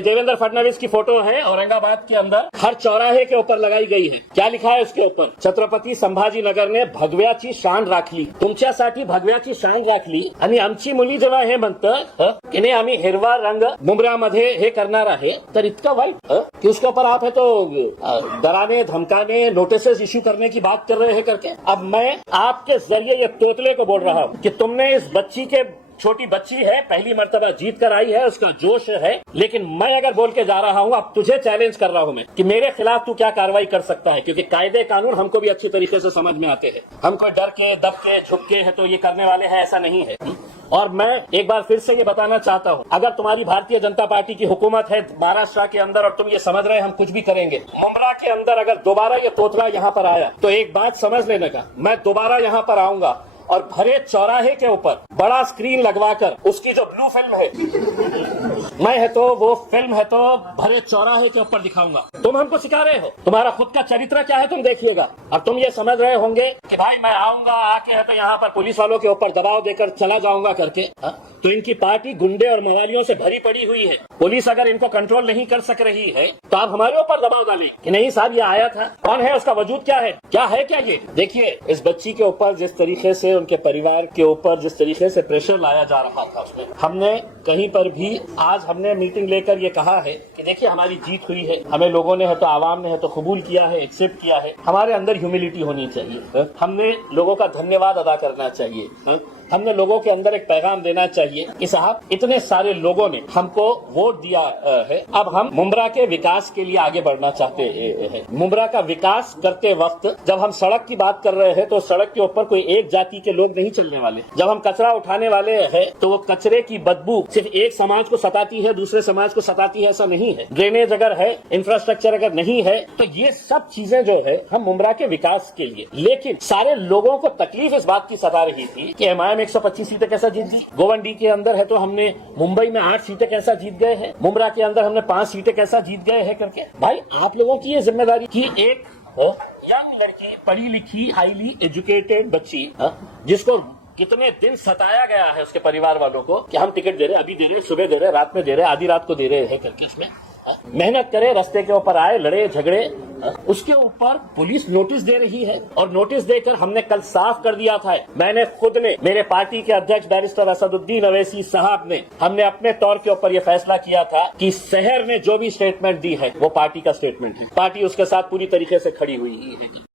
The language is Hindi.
देवेंद्र फडणवीस की फोटो है औरंगाबाद के अंदर हर चौराहे के ऊपर लगाई गई है। क्या लिखा है उसके ऊपर? छत्रपती संभाजीनगर ने भगव्याची शान राखली, तुमच्यासाठी भगव्याची शान राखली आणि आमची मुली जेव्हा हे म्हणतं की नाही आम्ही हिरवा रंग मुंब्र्यामध्ये हे करणार आहे, तर इतकं वाईट कि उसके ऊपर आप है तो डराने धमकाने नोटिसेस इश्यू करने की बात कर रहे हैं करके। अब मैं आपके जरिए ये तोतले को बोल रहा हूँ कि तुमने इस बच्ची के, छोटी बच्ची है, पहली मर्तबा जीत कर आई है, उसका जोश है, लेकिन मैं अगर बोल के जा रहा हूं, अब तुझे चैलेंज कर रहा हूं मैं कि मेरे खिलाफ तू क्या कार्रवाई कर सकता है, क्योंकि कायदे कानून हमको भी अच्छी तरीके से समझ में आते हैं। हम कोई डर के दब के झुक के है तो ये करने वाले हैं, ऐसा नहीं है। और मैं एक बार फिर से ये बताना चाहता हूं, अगर तुम्हारी भारतीय जनता पार्टी की हुकूमत है महाराष्ट्र के अंदर और तुम ये समझ रहे हम कुछ भी करेंगे, मुंब्रा के अंदर अगर दोबारा ये तोतला यहाँ पर आया तो एक बात समझ लेने का, मैं दोबारा यहाँ पर आऊंगा और भरे चौराहे के ऊपर बड़ा स्क्रीन लगवाकर उसकी जो ब्लू फिल्म है, मैं है तो वो फिल्म है तो भरे चौराहे के ऊपर दिखाऊंगा। तुम हमको सिखा रहे हो, तुम्हारा खुद का चरित्र क्या है तुम देखिएगा। और तुम ये समझ रहे होंगे कि भाई मैं आऊंगा, आके है तो यहाँ पर पुलिस वालों के ऊपर दबाव देकर चला जाऊंगा करके। तो इनकी पार्टी गुंडे और मवालियों से भरी पड़ी हुई है। पुलिस अगर इनको कंट्रोल नहीं कर सक रही है तो आप हमारे ऊपर दबाव डालें कि नहीं साहब ये आया था, कौन है, उसका वजूद क्या है, क्या है क्या ये। देखिए इस बच्ची के ऊपर जिस तरीके से, उनके परिवार के ऊपर जिस तरीके से प्रेशर लाया जा रहा था, उसमें हमने कहीं पर भी आज हमने मीटिंग लेकर ये कहा है कि देखिए हमारी जीत हुई है, हमें लोगों ने है तो आवाम ने है तो कबूल किया है, एक्सेप्ट किया है। हमारे अंदर ह्यूमिलिटी होनी चाहिए, हमने लोगों का धन्यवाद अदा करना चाहिए, हमने लोगों के अंदर एक पैगाम देना चाहिए कि साहब इतने सारे लोगों ने हमको वोट दिया है, अब हम मुंब्रा के विकास के लिए आगे बढ़ना चाहते हैं। मुंब्रा का विकास करते वक्त जब हम सड़क की बात कर रहे हैं तो सड़क के ऊपर कोई एक जाति के लोग नहीं चलने वाले। जब हम कचरा उठाने वाले हैं तो वो कचरे की बदबू सिर्फ एक समाज को सताती है, दूसरे समाज को सताती है, ऐसा नहीं है। ड्रेनेज अगर है, इंफ्रास्ट्रक्चर अगर नहीं है, तो ये सब चीजें जो है हम मुंब्रा के विकास के लिए। लेकिन सारे लोगों को तकलीफ इस बात की सता रही थी कि एमआईएम 125 सीटें कैसा जीत गई, गोवंडी के अंदर है तो हमने मुंबई में 8 सीटें कैसा जीत गए हैं, मुंब्रा के अंदर हमने 5 सीटें कैसा जीत गए हैं करके। भाई आप लोगों की ये जिम्मेदारी की एक यंग लड़की, पढ़ी लिखी, हाईली एजुकेटेड बच्ची, जिसको कितने दिन सताया गया है उसके परिवार वालों को कि हम टिकट दे रहे, अभी दे रहे, सुबह दे रहे, रात में दे रहे, आधी रात को दे रहे हैं करके, इसमें मेहनत करे, रास्ते के ऊपर आए, लड़े झगड़े, उसके ऊपर पुलिस नोटिस दे रही है। और नोटिस देकर हमने कल साफ कर दिया था, मैंने खुद ने, मेरे पार्टी के अध्यक्ष बैरिस्टर असदुद्दीन अवैसी साहब ने, हमने अपने तौर के ऊपर यह फैसला किया था कि शहर ने जो भी स्टेटमेंट दी है वो पार्टी का स्टेटमेंट है, पार्टी उसके साथ पूरी तरीके से खड़ी हुई है।